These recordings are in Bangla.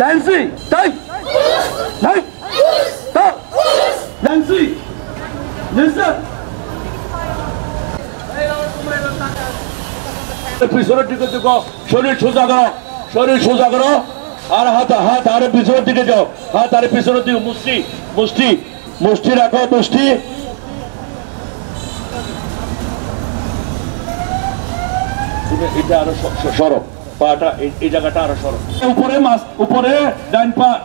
Nancy, stay. Stay. Stop. Nancy, listen. পিছনের দিকে দেখো, শরীর সোজা করো, শরীর সোজা করো, আর হাত হাত আরে পিছনের দিকে যাও, হাত আরে পিছনের দিকে, মুষ্টি মুষ্টি মুষ্টি রাখো, মুষ্টি। এটা আরো সরো, পাটা এই জায়গাটা আরো সরো, উপরে মাছ, উপরে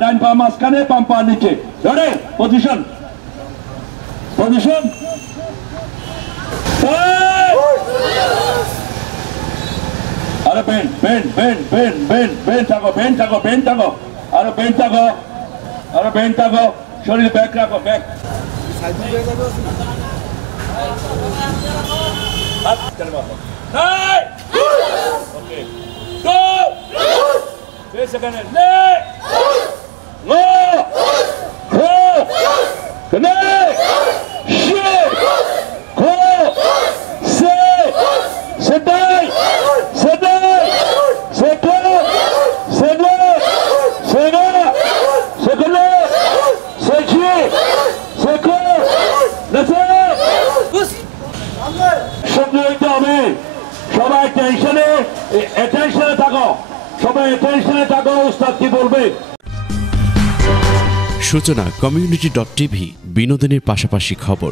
ডান পা মাঝখানে, বাম পা নিচে। Ready, position position. আরে bend bend bend bend bend bend থাকো, বেন্ড থাকো, বেন্ড থাকো, আরে বেন্ড থাকো, আরে বেন্ড থাকো, শরীর ব্যাক রাখো, back. Okay. Go! Wait a second. Leg! Go! Go! Connect! Shit! Go! Sit! Sit down! Sit down! Sit down! Sit down! Sit down! Sit down! Sit shit! Sit down! That's it! সম্মিলিত হবে, সবাই টেনশনে থাকো, সবাই টেনশনে থাকো। উস্তাদ কি বলবে? সূচনা community.tv, বিনোদনের পাশাপাশি খবর।